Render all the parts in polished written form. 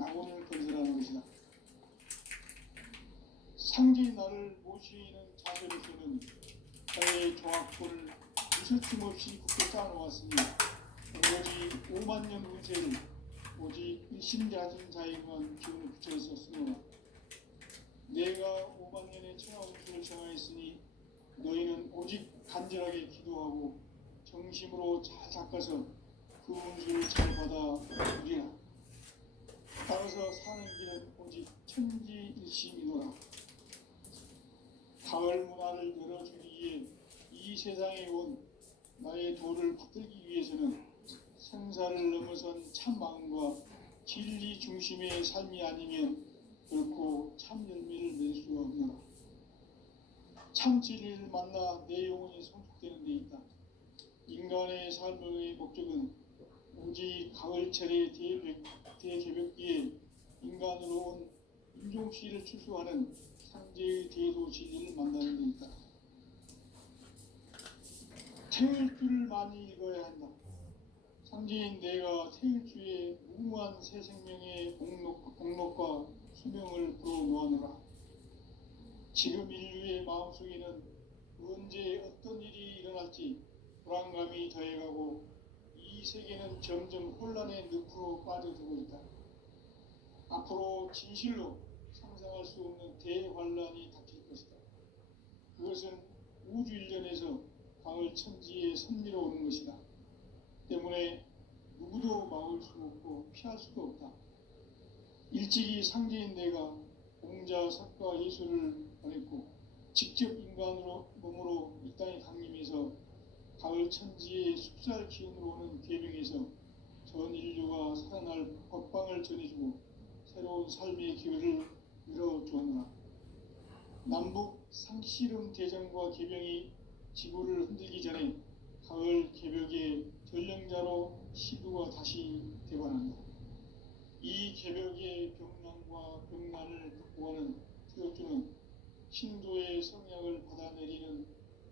낙원을 건설하는 것이다. 상제의 나를 모시는 자세로서는 자의 종합골을 무서침 없이 굳게 쌓아놓았으니 오직 5만 년 운세를 오직 일심자진 자에게만 기운을 붙여있었으므로 내가 5만 년의 천하 운수를 정하였으니 너희는 오직 간절하게 기도하고 정심으로 잘 닦아서 그 운수를 잘 받아 누리라. 따라서 사는 길은 오직 천지일심이노라. 가을 문화를 열어주기 위해 이 세상에 온 나의 도를 붙들기 위해서는 생사를 넘어선 참 마음과 진리 중심의 삶이 아니면 결코 참 열매를 낼 수가 없노라. 참 진리를 만나 내 영혼이 성숙되는 데 있다. 인간의 삶의 목적은 오직 가을철의 대개벽기에 인간으로 온 인종시를 추수하는 상제의 대도 진리를 만나는 데 있다. 태일주를 많이 읽어야 한다. 상제인 내가 태일주의 무궁한 새 생명의 공록과 수명을 불어놓아노라. 지금 인류의 마음속에는 언제 어떤 일이 일어날지 불안감이 더해가고 이 세계는 점점 혼란의 늪으로 빠져들고 있다. 앞으로 진실로 상상할 수 없는 대환란이 닥칠 것이다. 그것은 우주 일련에서 가을 천지에 선미로 오는 것이다. 때문에 누구도 막을 수 없고 피할 수도 없다. 일찍이 상제인 내가 공자, 석가, 예술을 보냈고 직접 인간으로 몸으로 이 땅에 강림해서 가을 천지의 숲살 기운으로 오는 계명에서 전 인류가 살아날 법방을 전해주고 새로운 삶의 기회를 열어주었노라. 남북 상씨름 대전과 개병이 지구를 흔들기 전에 가을 개벽의 전령자로 시두가 다시 되관한다. 이 개벽의 병난과 병난을 극복하는 태어주는 신도의 성약을 받아내리는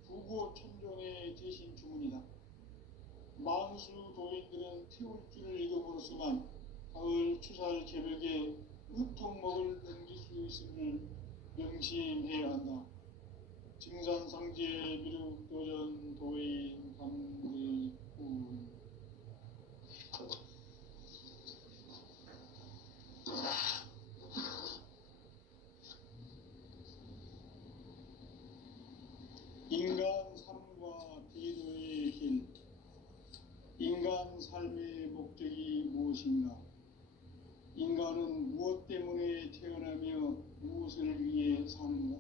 부고천종의 대신 주문이다. 만수 도인들은 태울주를 읽음으로써만 가을 추살 개벽에 으통목을 넘길 수 있음을 명심해야 한다. 증산상제 미륵도전 도인 강대구 인간 삶과 비도의 길. 인간 삶의 목적이 무엇인가? 인간은 무엇 때문에 태어나며 무엇을 위해 사는가?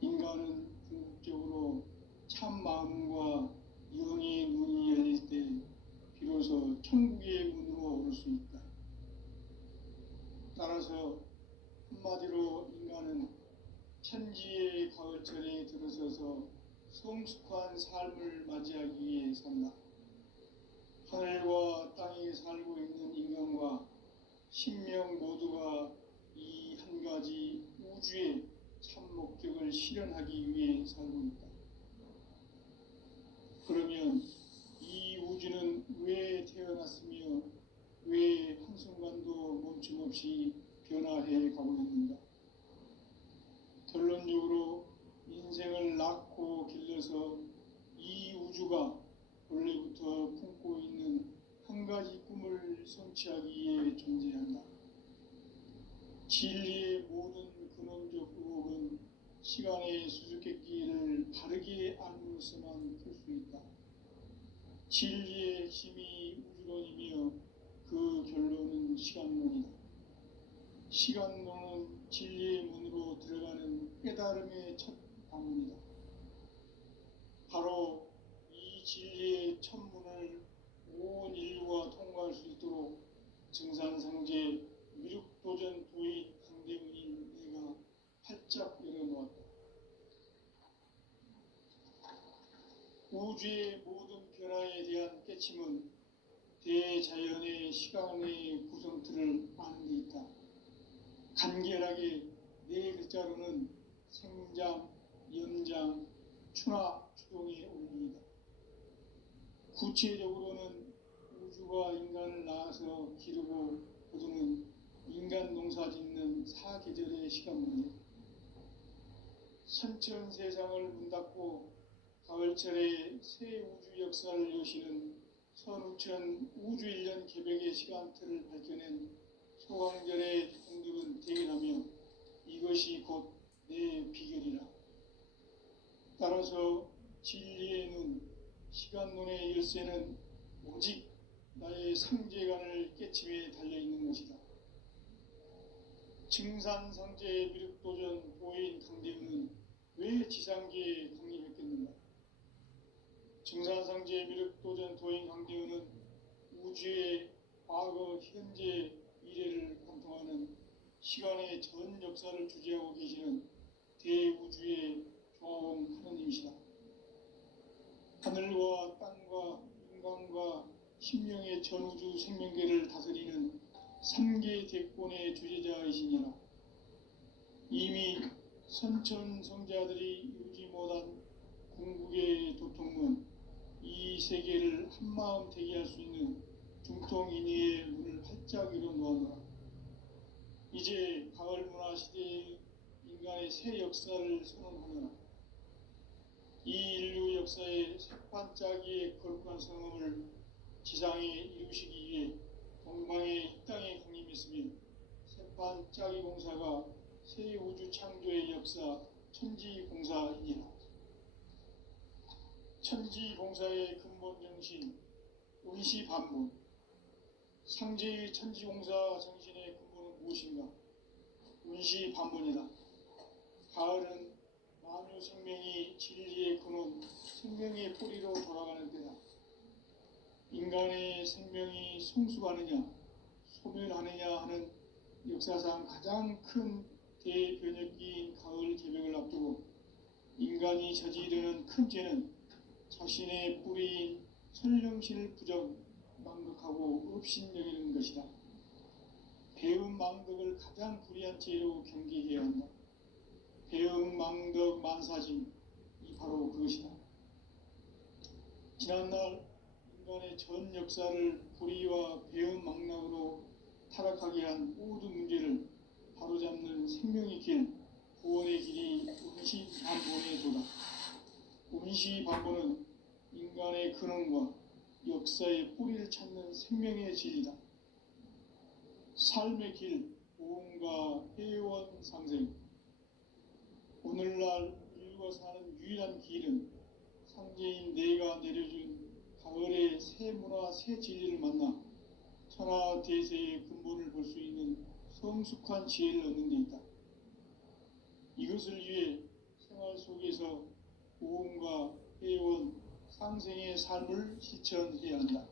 인간은 궁극적으로 참 마음과 영의 문이 열릴 때 비로소 천국의 문으로 오를 수 있다. 따라서 한마디로 인간은 천지의 가을철에 들어서서 성숙한 삶을 맞이하기 위해 산다. 하늘과 땅에 살고 있는 인간과 신명 모두가 이 한 가지 우주의 참 목적을 실현하기 위해 살고 있다. 그러면 이 우주는 왜 태어났으며 왜 한순간도 멈춤없이 변화해 가고 있는가? 결론적으로 인생을 낳고 길러서 이 우주가 원래부터 품고 있는 한 가지 꿈을 성취하기 위해 존재한다. 진리의 모든 근원적 의혹은 시간의 수수께끼를 바르게 알므로서만 풀 수 있다. 진리의 핵심이 우주론이며 그 결론은 시간론이다. 시간론은 진리의 문으로 들어가는 깨달음의 첫 방문이다. 바로 이 진리의 첫 문을 온 인류가 통과할 수 있도록 증산상제 미륵도전 도인 강대문인 내가 활짝 열어놓았다. 우주의 모든 변화에 대한 깨침은 대자연의 시간의 구성틀을 아는 데 있다. 간결하게 네 글자로는 생장, 연장, 추나 추동의 원리이다. 구체적으로는 우주가 인간을 낳아서 기르고 거두는 인간 농사 짓는 사계절의 시간문이다. 선천 세상을 문 닫고 가을철에 새 우주 역사를 여시는 선우천 우주일년 개벽의 시간틀을 밝혀낸 소강절의 공덕은 대견하며 이것이 곧 내 비결이라. 따라서 진리의 눈, 시간론의 열쇠는 오직 나의 상제관을 깨침에 달려있는 것이다. 증산상제의 미륵도전 도인 강대우는 왜 지상계에 강림했겠는가? 증산상제의 미륵도전 도인 강대우는 우주의 과거, 현재, 미래를 관통하는 시간의 전 역사를 주재하고 계시는 대우주의 조화원 하느님이시다. 하늘과 땅과 인간과 신명의 전우주 생명계를 다스리는 3계 대권의 주제자이시니라. 이미 선천 성자들이 이루지 못한 궁극의 도통은 이 세계를 한마음 되게 할 수 있는 중통인의의 문을 활짝 열어놓았노라. 이제 가을 문화 시대의 인간의 새 역사를 선언하노라. 이 인류 역사의 새반짝이의 거룩한 성음을 지상에 이루시기 위해 동방의 이 땅에 강림했으며 새반짝이 공사가 새 우주 창조의 역사 천지공사이니라. 천지공사의 근본 정신 운시반본. 상제의 천지공사 정신의 근본은 무엇인가? 운시반본이다. 가을은 만유 생명이 진리의 근원, 생명의 뿌리로 돌아가는 때다. 인간의 생명이 성숙하느냐, 소멸하느냐 하는 역사상 가장 큰 대변혁기인 가을 개벽을 앞두고 인간이 저지르는 큰 죄는 자신의 뿌리인 설령신을 망극하고 업신여기는 것이다. 배움 망덕을 가장 불의한 죄로 경계해야 한다. 배움 망덕 만사진, 이 바로 그것이다. 지난날 인간의 전 역사를 불의와 배움 망락으로 타락하게 한 모든 문제를 바로잡는 생명의 길, 구원의 길이 운시반본의 도다. 운시반본은 인간의 근원과 역사의 뿌리를 찾는 생명의 진리다. 삶의 길, 보험과 회원 상생. 오늘날 인류가 사는 유일한 길은 상제인 내가 내려준 가을의 새 문화, 새 진리를 만나 천하 대세의 근본을 볼 수 있는 성숙한 지혜를 얻는 데 있다. 이것을 위해 생활 속에서 보험과 회원, 상생의 삶을 실천해야 한다.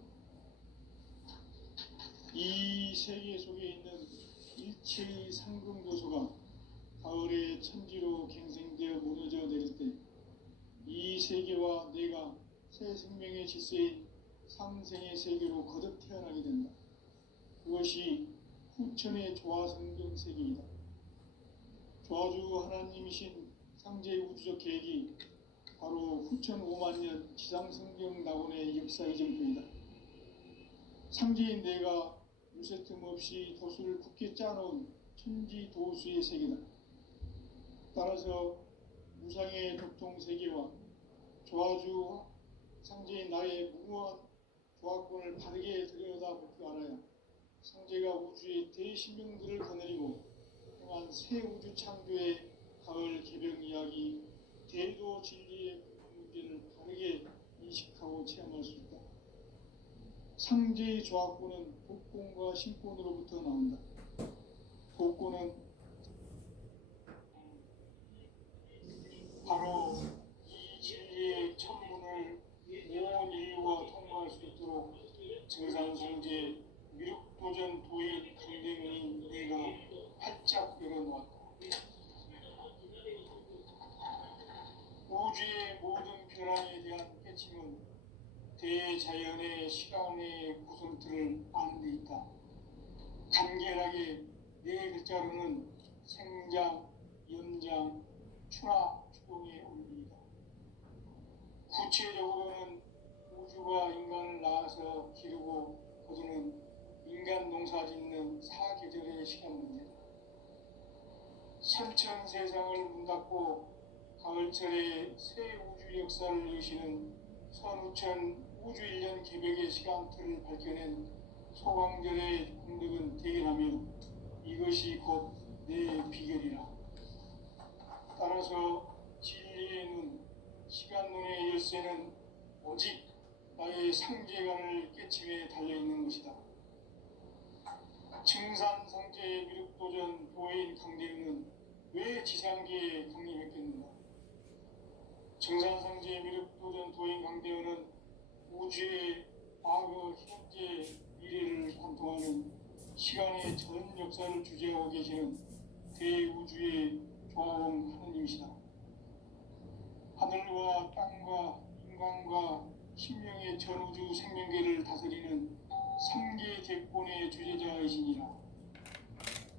이 세계 속에 있는 일체의 상금교소가 가을의 천지로 갱생되어 무너져 내릴 때 이 세계와 내가 새 생명의 질서인 상생의 세계로 거듭 태어나게 된다. 그것이 후천의 조화성경 세계이다. 조화주 하나님이신 상제의 우주적 계획이 바로 후천 5만년 지상성경 낙원의 역사 이정표이다. 상제인 내가 유세 틈 없이 도수를 굳게 짜놓은 천지도수의 세계다. 따라서 무상의 독통세계와 조화주 상제인 나의 무모한 조화권을 바르게 들여다볼 줄 알아야 상제가 우주의 대신명들을 거느리고 행한 새 우주 창조의 가을 개벽 이야기, 대도 진리의 문제를 바르게 인식하고 체험할 수 있다. 상제의 조화권은 복권과 신권으로부터 나온다. 복권은 바로 이 진리의 천문을 온 인류가 통과할 수 있도록 증산성제 미륵도전 도인 강대문인 내가 활짝 열어놓았다. 우주의 모든 변화에 대한 깨침은 대자연의 시간의 구성틀을 아는 데 있다. 간결하게 네 글자로는 생장, 연장, 추나 추동의 원리이다. 구체적으로는 우주가 인간을 낳아서 기르고 거두는 인간 농사 짓는 사계절의 시간 문제, 선천 세상을 문 닫고 가을철에 새 우주 역사를 여시는 선우천 우주 1년 개벽의 시간틀을 밝혀낸 소강절의 공덕은 대견하며 이것이 곧 내 비결이라. 따라서 진리의 눈, 시간론의 열쇠는 오직 나의 상제관을 깨침에 달려있는 것이다. 증산상제의 미륵도전 도인 강대우는 왜 지상계에 강림했겠는가? 증산상제의 미륵도전 도인 강대우는 우주의 과거, 현재, 미래를 관통하는 시간의 전 역사를 주재하고 계시는 대우주의 조화원 하느님이시다. 하늘과 땅과 인간과 신명의 전우주 생명계를 다스리는 삼계 대권의 주제자이시니라.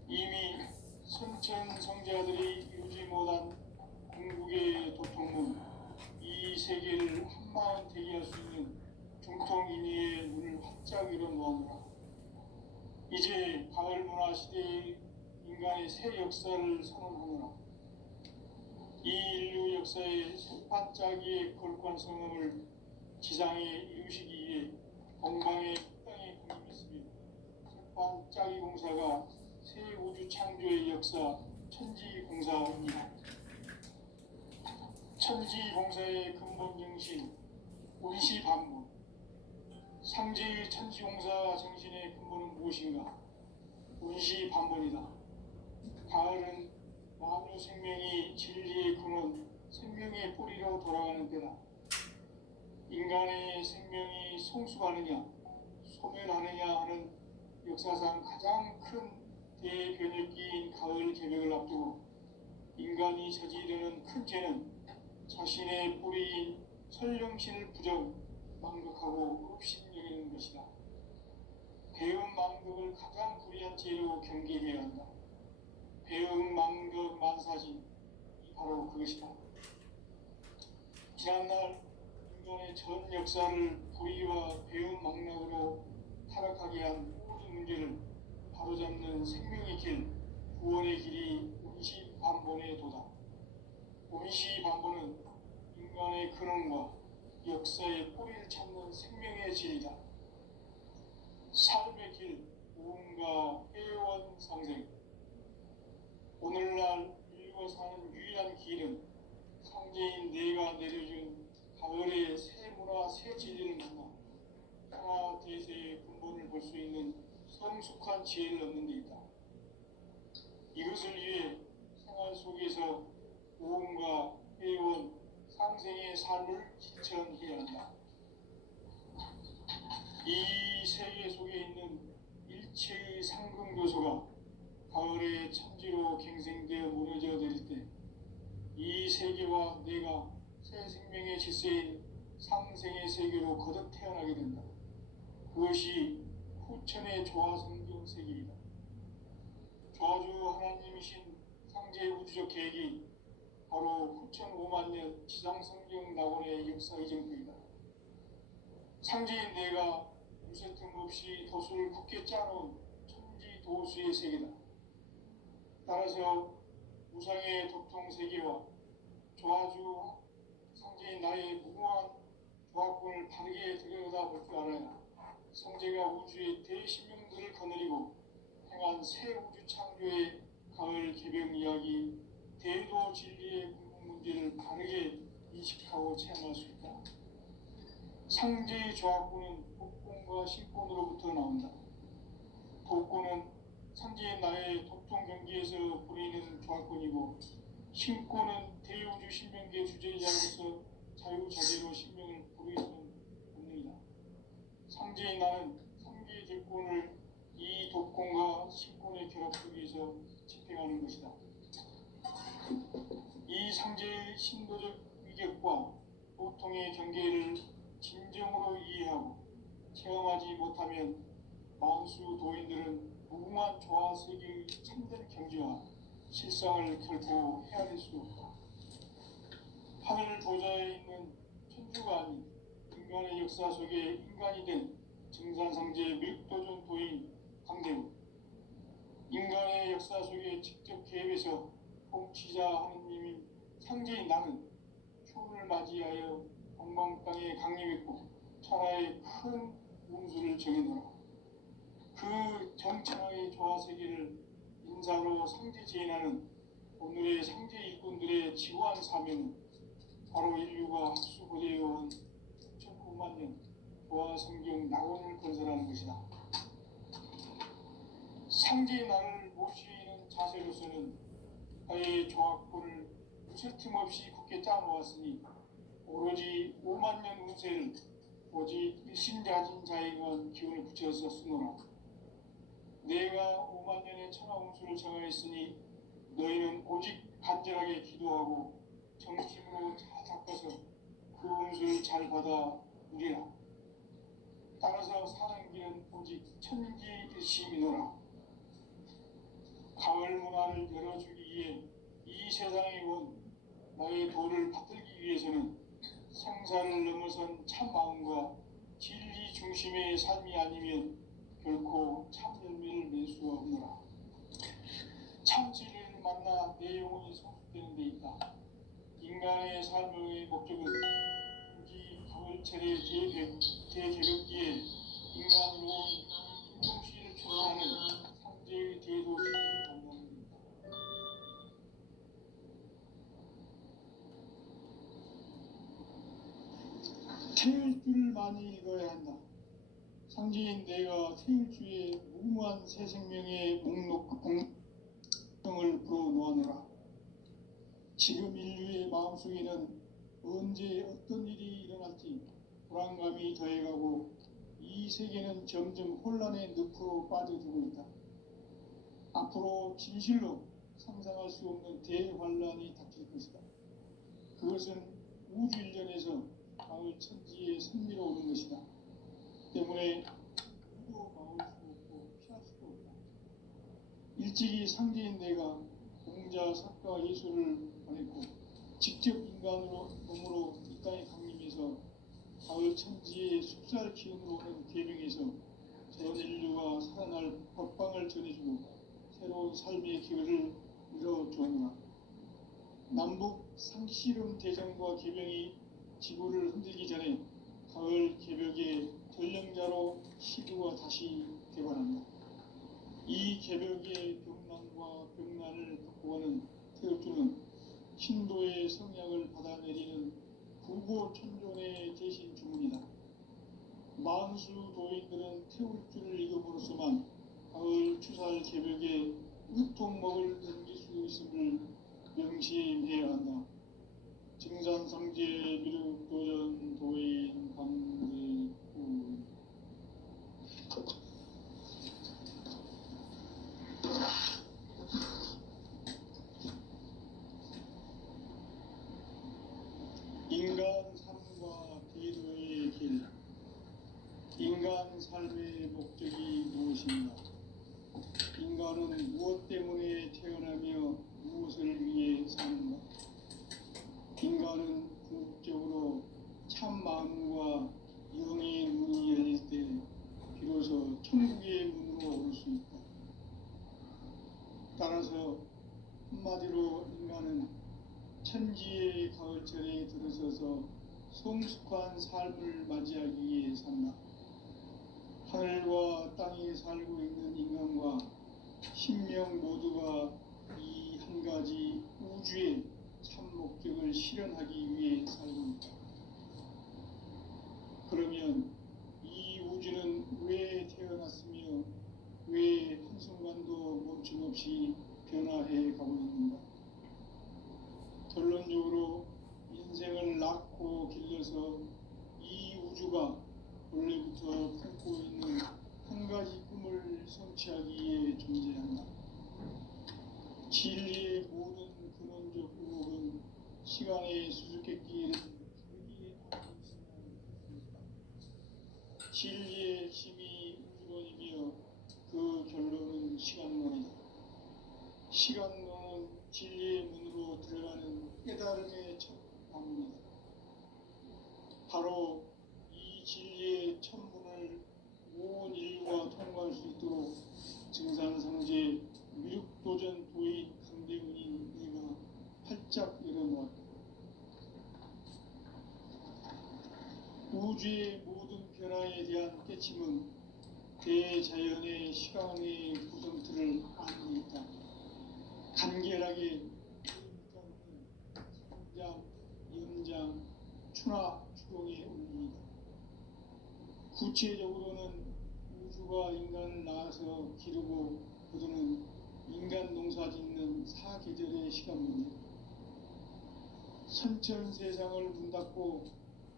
이미 선천성자들이 이루지 못한 궁극의 도통은 이 세계를 한마음 대기할 수 있는 중통인의의 눈을 활짝 열어놓았노라. 이제 가을 문화 시대의 인간의 새 역사를 선언하노라. 이 인류 역사의 새반짝이의 거룩한 성음을 지상에 이루시기 위해 동방의 땅에 공임했으며 새반짝이 공사가 새 우주 창조의 역사 천지공사입니다. 천지공사의 근본 정신 운시반문, 상제의 천지공사 정신의 근본은 무엇인가? 운시반문이다. 가을은 만유 생명이 진리의 근원, 생명의 뿌리로 돌아가는 때다. 인간의 생명이 성숙하느냐, 소멸하느냐 하는 역사상 가장 큰 대변혁기인 가을 개벽을 앞두고 인간이 저지르는 큰 죄는 자신의 뿌리인 설령신을 부정, 망극하고 업신여기는 것이다. 배움 망극을 가장 불의한 죄로 경계해야 한다. 배움 망극 만사진, 바로 그것이다. 지난날 인간의 전 역사를 불의와 배움 망락으로 타락하게 한 모든 문제를 바로잡는 생명의 길, 구원의 길이 운시반본의 도다. 운시반본은 인간의 근원과 역사의 뿌리를 찾는 생명의 질이다. 삶의 길, 무언가 회원상생. 오늘날 인류가 사는 유일한 길은 상제인 내가 내려준 가을의 새 문화, 새 진리를 만나 평화 대세의 근본을 볼 수 있는 성숙한 지혜를 얻는 데 있다. 이것을 위해 생활 속에서 무언가 회원, 상생의 삶을 실천해야 한다. 이 세계 속에 있는 일체의 상승교소가 가을의 천지로 갱생되어 무너져 내릴 때 이 세계와 내가 새 생명의 질서인 상생의 세계로 거듭 태어나게 된다. 그것이 후천의 조화성경 세계이다. 조화주 하나님이신 상제 우주적 계획이 바로 후천 5만 년 지상성경 낙원의 역사 이정표이다. 상제인 내가 유세 틈 없이 도수를 굳게 짜놓은 천지 도수의 세계다. 따라서 우상의 도통 세계와 조화주 상제인 나의 무궁한 조화권을 바르게 들여다볼 줄 알아야 성제가 우주의 대신명들을 거느리고 행한 새 우주 창조의 가을 개벽 이야기, 대도 진리의 궁극 문제를 바르게 인식하고 체험할 수 있다. 상제의 조화권은 복권과 신권으로부터 나온다. 복권은 상제의 나의 도통 경계에서 부리는 조화권이고, 신권은 대우주 신명계 주제자로서 자유자재로 신명을 부르기는 본능이다. 상제의 나는 상계의 대권을 이 독권과 신권의 결합 속에서 집행하는 것이다. 이 상제의 신도적 위격과 보통의 경계를 진정으로 이해하고 체험하지 못하면 만수 도인들은 무궁한 조화 세계의 참된 경지와 실상을 결코 헤아릴 수 없다. 하늘 보좌에 있는 천주가 아닌 인간의 역사 속에 인간이 된 증산상제 밀도전 도인 강대국, 인간의 역사 속에 직접 개입해서 통치자 하느님인 상제인 나는 초를 맞이하여 동방 땅에 강림했고 천하의 큰 운수를 정해놓아 그 정천하의 조화세계를 인사로 상제 제인하는 오늘의 상제 일꾼들의 지구한 사명은 바로 인류가 학수고대해온 9천만 년 조화성경 낙원을 건설하는 것이다. 상제의 나를 모시는 자세로서는 하의 조합권을 무쇠 틈 없이 굳게 짜놓았으니 오로지 5만 년 운세를 오직 일심자진 자에게만 기운을 붙여서 쓰노라. 내가 5만 년의 천하 운수를 정하였으니 너희는 오직 간절하게 기도하고 정심으로 잘 닦아서 그 운수를 잘 받아 누리라. 따라서 사는 길은 오직 천지일심이노라. 가을 문화를 열어주기 위해 이 세상에 온 나의 도를 받들기 위해서는 생사를 넘어선 참 마음과 진리 중심의 삶이 아니면 결코 참 열매를 맺을 수가 없노라. 참 진리를 만나 내 영혼이 성숙되는 데 있다. 인간의 삶의 목적은 굳이 가을철의 대개벽기에 인간으로 인동시를 초월하는 상제의 대도시를 만나는 것이다. 태울 줄을 많이 읽어야 한다. 상제인 내가 태울 주의 무무한 새 생명의 목록을 불어놓아노라. 지금 인류의 마음속에는 언제 어떤 일이 일어날지 불안감이 더해가고 이 세계는 점점 혼란의 늪으로 빠져들고 있다. 앞으로 진실로 상상할 수 없는 대환란이 닥칠 것이다. 그것은 우주 일전에서 가을 천지에 선미로우는 것이다. 때문에 누구도 막을 수 없고 피할 수도 없다. 일찍이 상제인 내가 공자, 석가, 예수를 보냈고 직접 인간으로 몸으로 이 땅에 강림해서 가을 천지의 숲살 기운으로 오는 계명에서 전 인류가 살아날 법방을 전해주고 새로운 삶의 기회를 이뤄주었노라. 남북 상씨름 대전과 개병이 지구를 흔들기 전에 가을 개벽의 전령자로 시구가 다시 개발한다. 이 개벽의 병난과 병난을 극복하는 태엽주는 신도의 성약을 받아내리는 구고천존의 대신 주문이다. 만수 도인들은 태울주를 읽음으로써만 가을 추살 개벽에 우통먹을 넘길 수 있음을 명심해야 한다. 증산상제 미륵도전 도인 강대구 인간 삶과 기도의 길. 인간 삶의 목적이 무엇인가? 인간은 무엇 때문에 태어나며 무엇을 위해 사는가? 인간은 궁극적으로 참 마음과 영의 문이 열릴 때 비로소 천국의 문으로 오를 수 있다. 따라서 한마디로 인간은 천지의 가을철에 들어서서 성숙한 삶을 맞이하기 위해 산다. 하늘과 땅에 살고 있는 인간과 신명 모두가 이 한 가지 우주의 참 목적을 실현하기 위해 살고 있다. 그러면 이 우주는 왜 태어났으며 왜 한순간도 멈춤없이 변화해 가고 있는가? 결론적으로 인생을 낳고 길러서 이 우주가 원래부터 품고 있는 한 가지 꿈을 성취하기 위해 존재한다. 진리의 모든 근원적 의혹은 시간의 수수께끼를 자기의 안에 있으면 있다. 진리의 핵심이 우주론이며 그 결론은 시간론이다. 시간론은 진리의 문으로 들어가는 깨달음의 첫 방문이다. 바로 이 진리의 첫 문을 온 인류가 통과할 수 있도록 깨침은 대자연의 시간의 구성틀을 아는 있다. 간결하게 성장, 연장, 추나 추동의 원리이다. 구체적으로는 우주가 인간을 낳아서 기르고 거두는 인간 농사 짓는 사계절의 시간 문제, 선천 세상을 문 닫고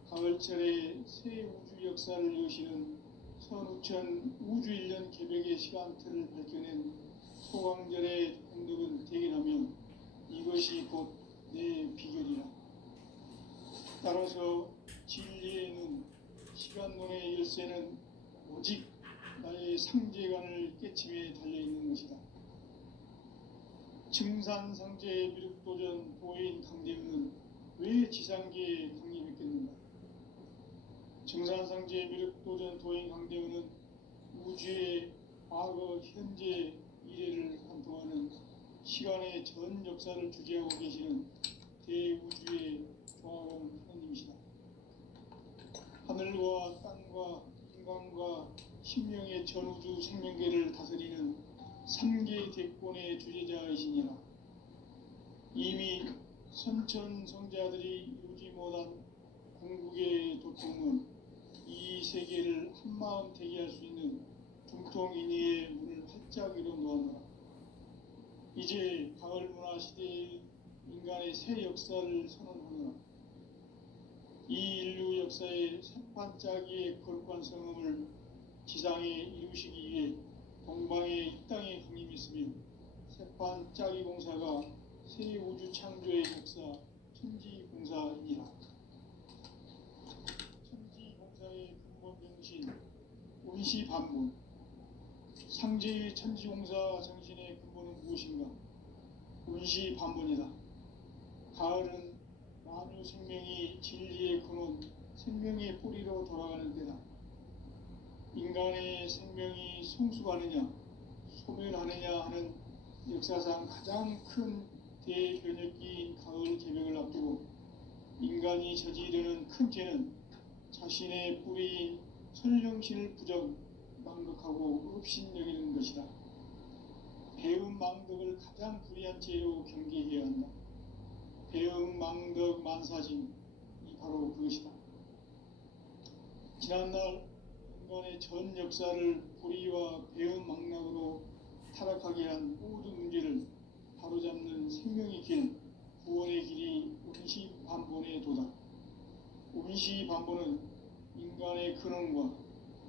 가을철에 새 우주 역사를 여시는 선우천 우주 1년 개벽의 시간틀을 밝혀낸 소강절의 공덕은 대견하며 이것이 곧 내 비결이라. 따라서 진리에는 시간론의 열쇠는 오직 나의 상제관을 깨침에 달려있는 것이다. 증산상제의 미륵도전 도인 강대우는 왜 지상계에 강림했겠는가? 증산상제의 미륵도전 도인 강대우는 우주의 과거, 현재, 미래를 관통하는 시간의 전 역사를 주재하고 계시는 대우주의 조화원 하나님이시다. 하늘과 땅과 인간과 신명의 전우주 생명계를 다스리는 3개 대권의 주제자이시니라. 이미 선천성자들이 요지 못한 궁극의 도통은 이 세계를 한마음 되게 할 수 있는 중통인의의 문을 활짝 열어 놓았노라. 이제 가을 문화 시대의 인간의 새 역사를 선언하노라. 이 인류 역사의 새반짝이의 거룩한 성음을 지상에 이루시기 위해 동방에 이 땅에 강림했으며 새반짝이 공사가 새 우주 창조의 역사 천지공사이니라. 천지공사의 근본 정신 운시반본, 상제의 천지공사 정신의 근본은 무엇인가? 운시반본이다. 가을은 만유 생명이 진리의 근원, 생명의 뿌리로 돌아가는 때다. 인간의 생명이 성숙하느냐, 소멸하느냐 하는 역사상 가장 큰 대변혁기인 가을 개벽을 앞두고 인간이 저지르는 큰 죄는 자신의 뿌리인 설령신을 부정, 망덕하고 업신여기는 것이다. 배움 망덕을 가장 불의한 죄로 경계해야 한다. 배움 망덕 만사진이 바로 그것이다. 지난날 인간의 전 역사를 불의와 배움 망락으로 타락하게 한 모든 문제를 바로잡는 생명의 길, 구원의 길이 운시반본의 도다. 운시반본은 인간의 근원과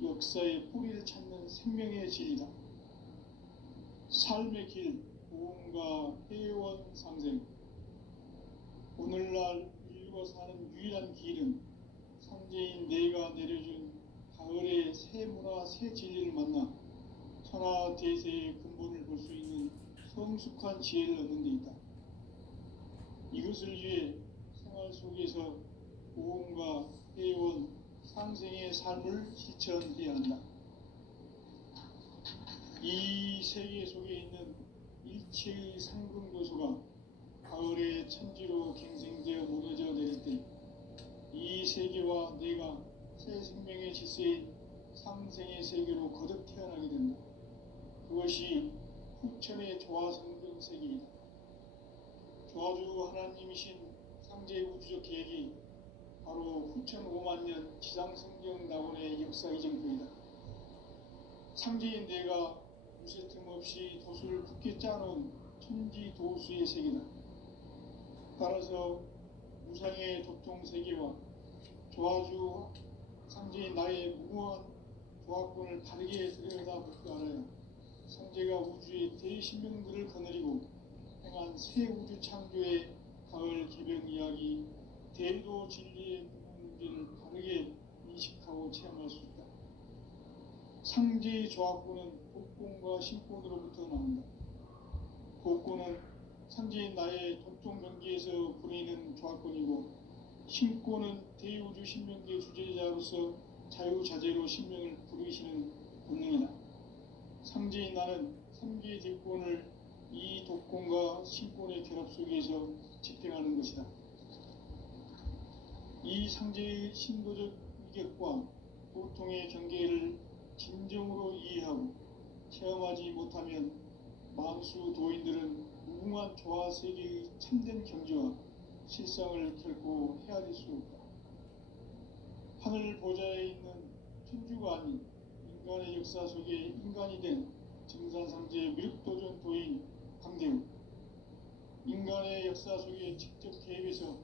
역사의 뿌리를 찾는 생명의 진리다. 삶의 길, 보험과 회원 상생. 오늘날 인류가 사는 유일한 길은 상제인 내가 내려준 가을의 새 문화, 새 진리를 만나 천하 대세의 근본을 볼 수 있는 성숙한 지혜를 얻는 데 있다. 이것을 위해 생활 속에서 보험과 회원, 상생의 삶을 실천해야 한다. 이 세계 속에 있는 일체의 상승교수가 가을의 천지로 갱생되어 무너져 내릴 때 이 세계와 내가 새 생명의 질서인 상생의 세계로 거듭 태어나게 된다. 그것이 후천의 조화성경 세계이다. 조화주 하나님이신 상제 우주적 계획이 바로 후천 5만 년 지상성경 낙원의 역사 이정표이다. 상제인 내가 무쇠틈 없이 도수를 굳게 짜놓은 천지 도수의 세계다. 따라서 무상의 도통 세계와 조화주 상제인 나의 무모한 조화권을 다르게 들여다볼 줄 알아야 상제가 우주의 대신명들을 거느리고 행한 새 우주 창조의 가을 개벽 이야기, 대도 진리의 문제를 다르게 인식하고 체험할 수 있다. 상제의 조화권은 복권과 신권으로부터 나온다. 복권은 상제인 나의 도통 경계에서 부리는 조화권이고, 신권은 대우주 신명계 주제자로서 자유자재로 신명을 부르시는 본능이다. 상제인 나는 3개의 대권을 이 독권과 신권의 결합 속에서 집행하는 것이다. 이 상제의 신도적 위격과 고통의 경계를 진정으로 이해하고 체험하지 못하면 만수 도인들은 무궁한 조화 세계의 참된 경지와 실상을 결코 헤아릴 수 없다. 하늘 보좌에 있는 천주가 아닌 인간의 역사 속에 인간이 된 증산상제 미륵도전 도인 강대우, 인간의 역사 속에 직접 개입해서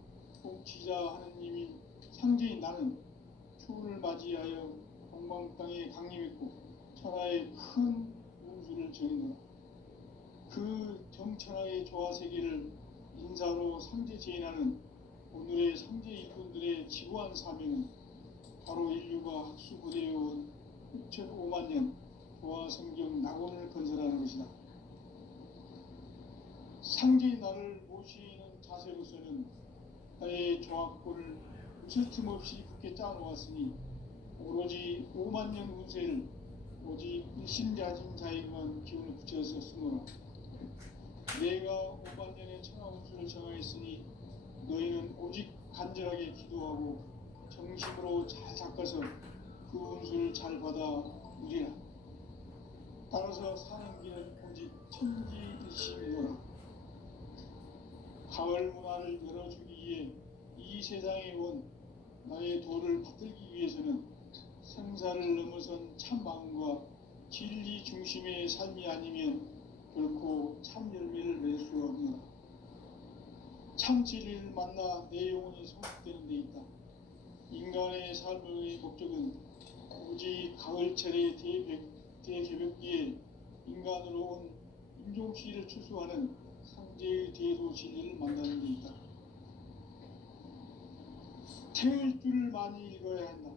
통치자 하느님이 상제인 나는 추후를 맞이하여 동방 땅에 강림했고 천하의 큰 운수를 정의노라. 그 정천하의 조화 세계를 인사로 상제 제인하는 오늘의 상제 일꾼들의 지구한 사명은 바로 인류가 학수고대해온 6,5만 년 조화 성경 낙원을 건설하는 것이다. 상제의 나를 모시는 자세로서는 나의 조합골을 무슨 틈없이 굳게 짜놓았으니 오로지 5만 년 운세를 오직 일심자진 자에게만 기운을 붙여서 쓰노라. 내가 5만 년의 천하 운수를 정하였으니 너희는 오직 간절하게 기도하고 정심으로 잘 닦아서 그 운수를 잘 받아 누리라. 따라서 사는 길은 오직 천지일심이노라. 가을 문화를 열어주기 위해 이 세상에 온 나의 도를 붙들기 위해서는 생사를 넘어선 참 마음과 진리 중심의 삶이 아니면 결코 참 열매를 낼 수 없노라. 참 진리를 만나 내 영혼이 성숙되는 데 있다. 인간의 삶의 목적은 오직 가을철의 대개벽기에 인간으로 온 인종시를 추수하는 상제의 대도 진리를 만나는 데 있다. 태일 주를 많이 읽어야 한다.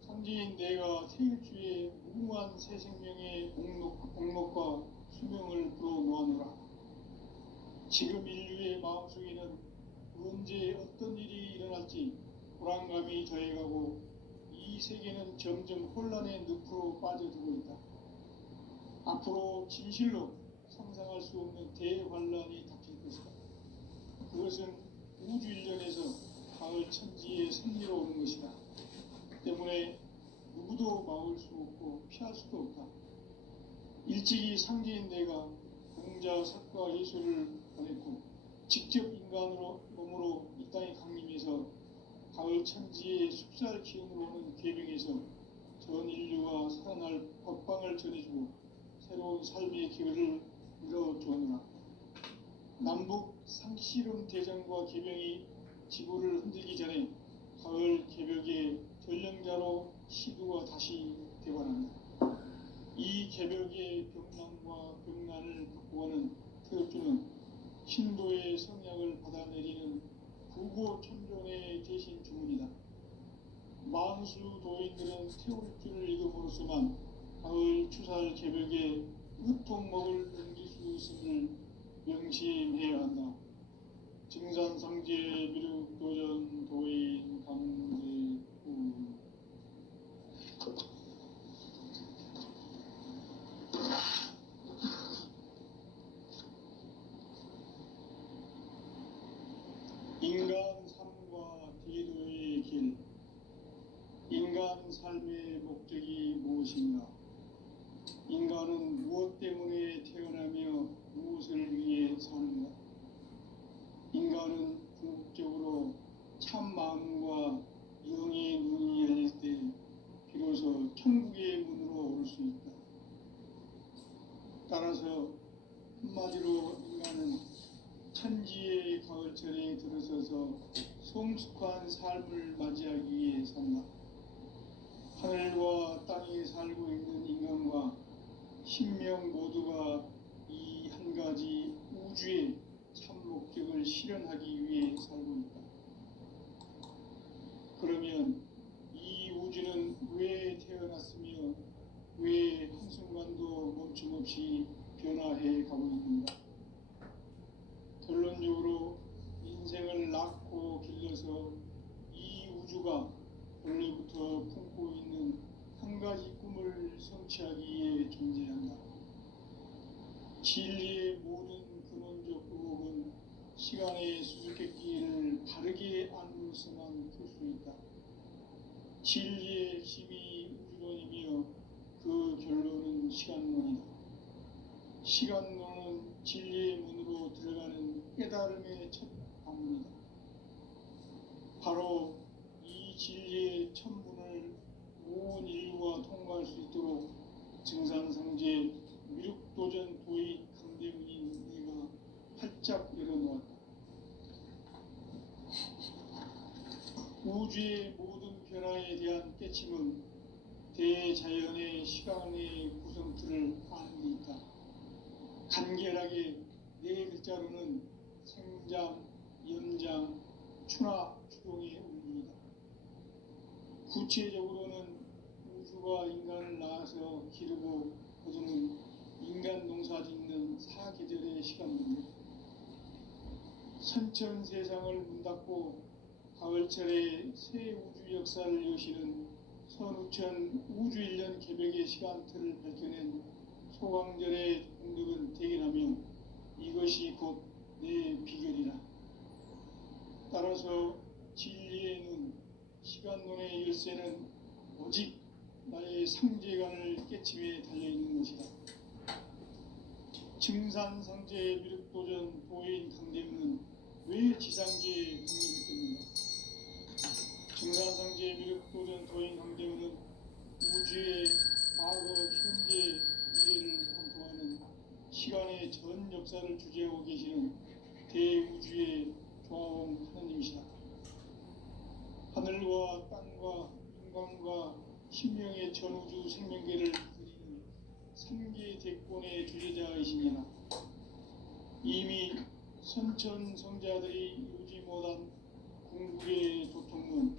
상제인 내가 태일주의 무궁한 새 생명의 공목과 수명을 불어놓아노라. 지금 인류의 마음속에는 언제 어떤 일이 일어날지 불안감이 더해가고 이 세계는 점점 혼란의 늪으로 빠져들고 있다. 앞으로 진실로 상상할 수 없는 대환란이 닥칠 것이다. 그것은 우주 일련에서 가을 천지의 승리로 오는 것이다. 때문에 누구도 막을 수 없고 피할 수도 없다. 일찍이 상제인 내가 공자, 석가, 예수를 보냈고 직접 인간으로 몸으로 이 땅에 강림해서 가을 천지의 숲살 기운으로 오는 계명에서 전 인류가 살아날 법방을 전해주고 새로운 삶의 기회를 열어주었노라. 남북 상씨름 대전과 계명이 지구를 흔들기 전에 가을 개벽의 전령자로 시두가 다시 되관한다. 이 개벽의 병난과 병난을 바꾸어가는 태엽주는 신도의 성약을 받아내리는 부고천존의 대신 주문이다. 만수 도인들은 태울주를 읽음으로써만 가을 추살 개벽의 으통목을 넘길 수 있음을 명심해야 한다. 증산상제 미륵도전 도인 강제우. 인간 삶과 대도의 길. 인간 삶의 목적이 무엇인가? 인간은 무엇 때문에 태어나며 무엇을 위해 사는가? 인간은 궁극적으로 참 마음과 영의 눈이 열릴 때 비로소 천국의 문으로 올 수 있다. 따라서 한마디로 인간은 천지의 가을철에 들어서서 성숙한 삶을 맞이하기 위해 산다. 하늘과 땅에 살고 있는 인간과 신명 모두가 이 한 가지 우주의 참 목적을 실현하기 위해 살고 있다. 그러면 이 우주는 왜 태어났으며 왜 한순간도 멈춤없이 변화해 가고 있는가? 결론적으로 인생을 낳고 길러서 이 우주가 원래부터 품고 있는 한 가지 꿈을 성취하기 위해 존재한다. 진리의 모든 근원적 의혹은 시간의 수수께끼를 바르게 안으로서만 풀 수 있다. 진리의 핵심이 우주론이며 그 결론은 시간론이다. 시간론은 진리의 문으로 들어가는 깨달음의 첫 방문이다. 바로 이 진리의 첫 문을 온 인류가 통과할 수 있도록 증산상제 미륵도전 도의 강대문인 내가 활짝 열어놓았다. 우주의 모든 변화에 대한 깨침은 대자연의 시간의 구성틀을 아는 데 있다. 간결하게 네 글자로는 생장, 연장, 추나 추동의 원리이다. 구체적으로는 우주가 인간을 낳아서 기르고 거두는 인간 농사 짓는 사계절의 시간입니다. 선천 세상을 문 닫고 가을철에 새 우주 역사를 여시는 선우천 우주 1년 개벽의 시간틀을 밝혀낸 소강절의 공덕은 대견하며 이것이 곧 내 비결이라. 따라서 진리의 눈, 시간론의 열쇠는 오직 나의 상제관을 깨침에 달려있는 것이다. 증산상제의 미륵도전 도인 강대문은 왜 지상계에 독립했겠는가? 증산상제의 미륵도전 도인 강대문은 우주의 과거, 현재, 미래를 관통하는 시간의 전 역사를 주재하고 계시는 대우주의 조화원 하나님이시다. 하늘과 땅과 인간과 신명의 전우주 생명계를 그리는 3개 대권의 주제자이시니라. 이미 선천 성자들이 이루지 못한 궁극의 도통문,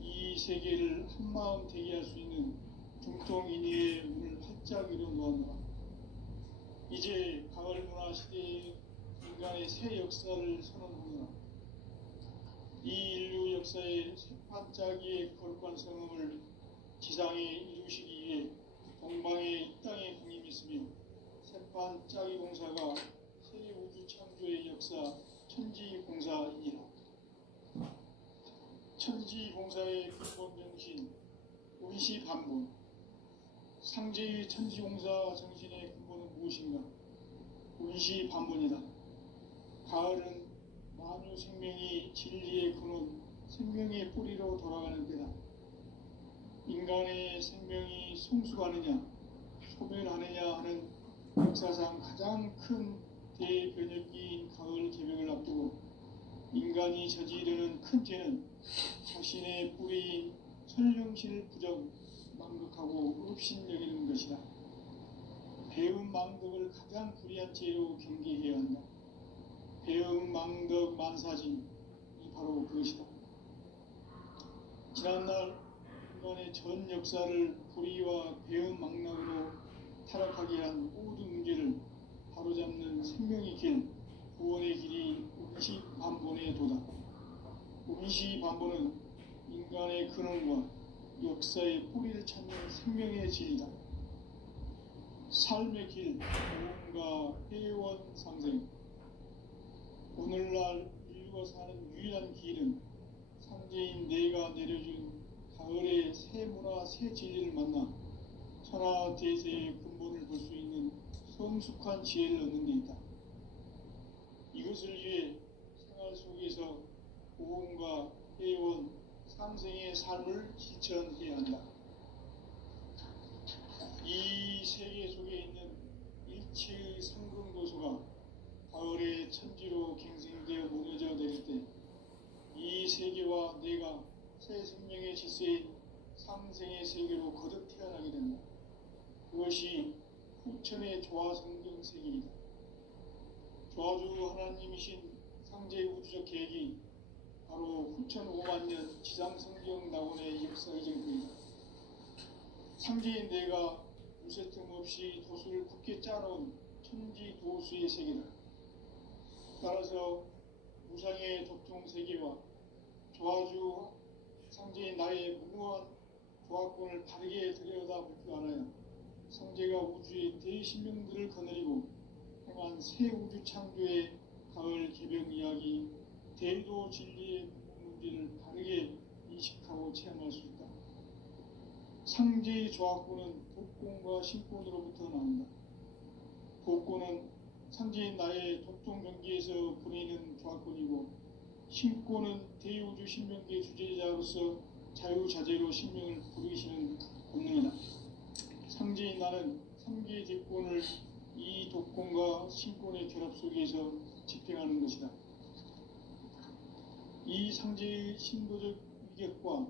이 세계를 한마음 되게 할 수 있는 중통인의의 문을 활짝 열어놓았노라. 이제 가을 문화 시대의 인간의 새 역사를 선언하노라. 이 인류 역사의 새반짝이의 거룩한 성음을 지상에 이루시기 위해 동방의 이 땅에 강림했으며 새반짝이 공사가 새 우주 창조의 역사 천지공사이니라. 천지공사의 근본 정신 운시반본. 상제의 천지공사 정신의 근본은 무엇인가? 운시반본이다. 가을은 만유 생명이 진리의 근원, 생명의 뿌리로 돌아가는 때다. 인간의 생명이 성숙하느냐, 소멸하느냐 하는 역사상 가장 큰 대변혁기인 가을 개벽을 앞두고 인간이 저지르는 큰 죄는 자신의 뿌리인 설령신을 부정, 망극하고 업신여기는 것이다. 배움 망덕을 가장 불의한 죄로 경계해야 한다. 배움 망덕 만사진이 바로 그것이다. 지난날 인간의 전 역사를 불의와 배움 망락으로 타락하게 한 모든 문제를 바로잡는 생명의 길, 구원의 길이 운시반본의 도다. 운시반본은 인간의 근원과 역사의 뿌리를 찾는 생명의 진리다. 삶의 길, 모험과 회원 상생. 오늘날 인류가 사는 유일한 길은 상제인 내가 내려준 가을의 새 문화, 새 진리를 만나 천하 대세의 근본을 볼 수 있는 성숙한 지혜를 얻는 데 있다. 이것을 위해 생활 속에서 모험과 회원, 상생의 삶을 실천해야 한다. 이 세계 속에 있는 일체의 상승도수가 가을의 천지로 갱생되어 무너져 내릴 때 이 세계와 내가 새 생명의 질서인 상생의 세계로 거듭 태어나게 된다. 그것이 후천의 조화성경 세계이다. 조화주 하나님이신 상제의 우주적 계획이 바로 후천 5만 년 지상성경 낙원의 역사의 정토이다. 상제인 내가 무쇠틈 없이 도수를 굳게 짜놓은 천지 도수의 세계다. 따라서 무상의 독종 세계와 조화주 상제인 나의 무모한 조화권을 바르게 들여다볼 줄 알아야 상제가 우주의 대신명들을 거느리고 행한 새 우주 창조의 가을 개벽 이야기, 대도 진리의 문제를 바르게 인식하고 체험할 수 있다. 상제의 조합구는 독곤과 신곤으로부터 나온다. 독곤은 상제인 나의 독동 경기에서 보내는 조합권이고, 신곤은 대우주 신명기의 주제자로서 자유자재로 신명을 부르시는 권능이다. 상제인 나는 3개의 대권을 이 독권과 신권의 결합 속에서 집행하는 것이다. 이 상제의 신도적 위격과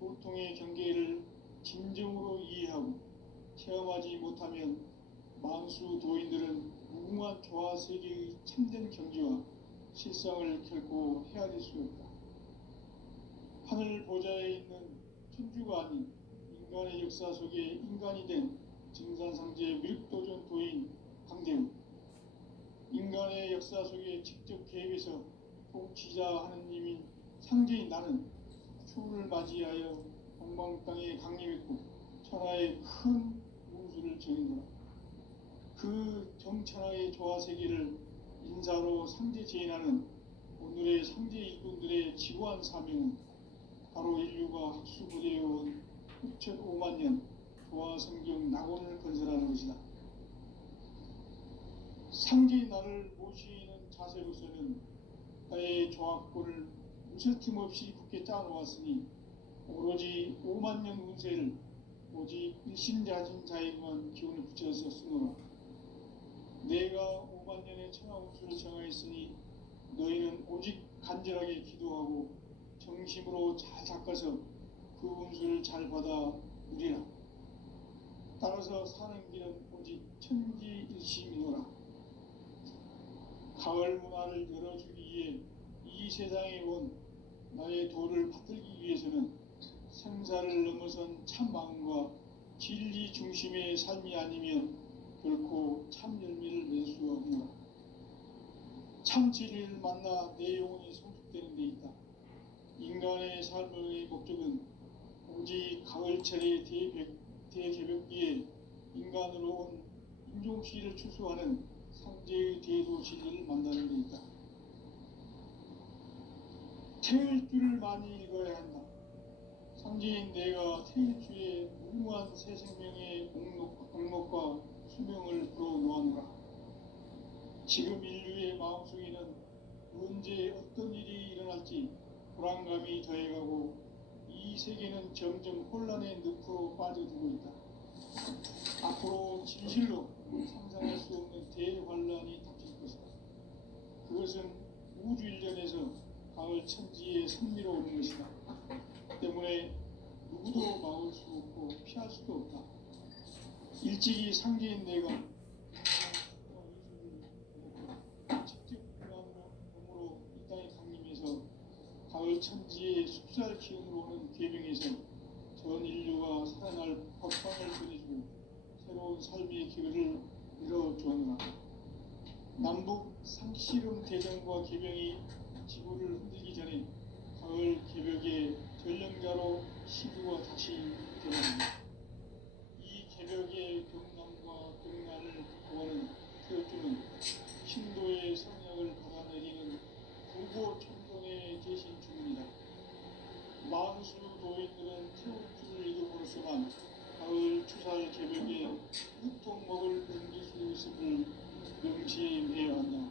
도통의 경계를 진정으로 이해하고 체험하지 못하면 만수 도인들은 무궁한 조화 세계의 참된 경지와 실상을 결코 헤아릴 수 없다. 하늘 보좌에 있는 천주가 아닌 인간의 역사 속에 인간이 된 증산상제의 밀도전 도인 강대우, 인간의 역사 속에 직접 개입해서 통치자 하느님인 상제인 나는 추를 맞이하여 동방 땅에 강림했고 천하의 큰 운수를 정인노라. 그 정천하의 조화세계를 인사로 상제 제인하는 오늘의 상제 일꾼들의 지구한 사명은 바로 인류가 학수고대해온 6,5만 년 조화성경 낙원을 건설하는 것이다. 상제의 나를 모시는 자세로서는 나의 조합권을 무쇠틈 없이 굳게 짜놓았으니 오로지 5만 년 운세를 오직 일심자진 자에게만 기운을 붙여서 쓰노라. 내가 5만 년의 천하 운수를 정하였으니 너희는 오직 간절하게 기도하고 정심으로 잘 닦아서 그 운수를 잘 받아 누리라. 따라서 사는 길은 오직 천지일심이노라. 가을 문화를 열어주기 위해 이 세상에 온 나의 도를 받들기 위해서는 생사를 넘어선 참 마음과 진리 중심의 삶이 아니면 결코 참 열매를 낼 수 없노라. 참 진리를 만나 내 영혼이 성숙되는 데 있다. 인간의 삶의 목적은 오직 가을철의 대개벽기에 인간으로 온 인종시를 추수하는 상제의 대도시를 만나는 데 있다. 태일주를 많이 읽어야 한다. 상제인 내가 태일주의 무궁한 새 생명의 공목과 수명을 불어놓아노라. 지금 인류의 마음속에는 언제 어떤 일이 일어날지 불안감이 더해가고 이 세계는 점점 혼란의 늪으로 빠져들고 있다. 앞으로 진실로 상상할 수 없는 대환란이 닥칠 것이다. 그것은 우주 일련에서 가을 천지에 선미로 오는 것이다. 때문에 누구도 막을 수 없고 피할 수도 없다. 일찍이 상제인 내가 직접 몸으로 이 땅에 강림해서 가을 천지의 숲살 기운으로 오는 계명에서 전 인류가 살아날 법방을 전해주고 새로운 삶의 기회를 열어주었노라. 남북 상씨름 대전과 계명이 지구를 흔들기 전에 가을 개벽의 전령자로 시구가 다시 돌아옵니다. 이 개벽의 경남과 경난을 구하는 태어주는 신도의 성령을 받아내리는 구보 천동의 대신 주문이다. 만수 도인들은 태어주를 이름으로서만 가을 추살 개벽에 유통 먹을 넘길 수 있음을 명심해야 한다.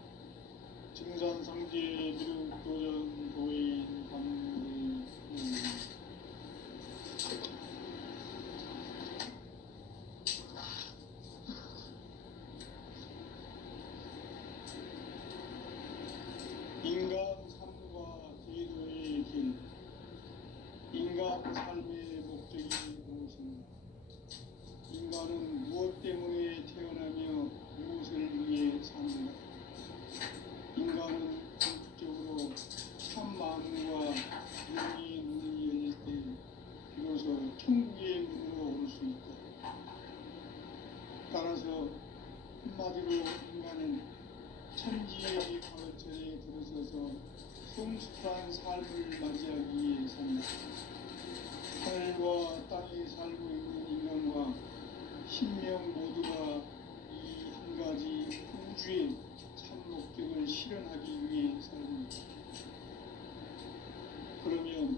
증산상제 미륵도전 도인 관계 인간 삶과 제도의 길. 인간 삶의 목적이 무엇인가? 인간은 무엇 때문에 태어나며 무엇을 위해 사는가? 인간은 궁극적으로 참 마음과 영의 문이 열릴 때 비로소 천국의 문으로 올 수 있다. 따라서 한마디로 인간은 천지의 가을철에 들어서서 성숙한 삶을 맞이하기 위해 산다. 하늘과 땅에 살고 있는 인간과 신명 모두가 이 한 가지 우주의 참 목적을 실현하기 위해 살고 있다. 그러면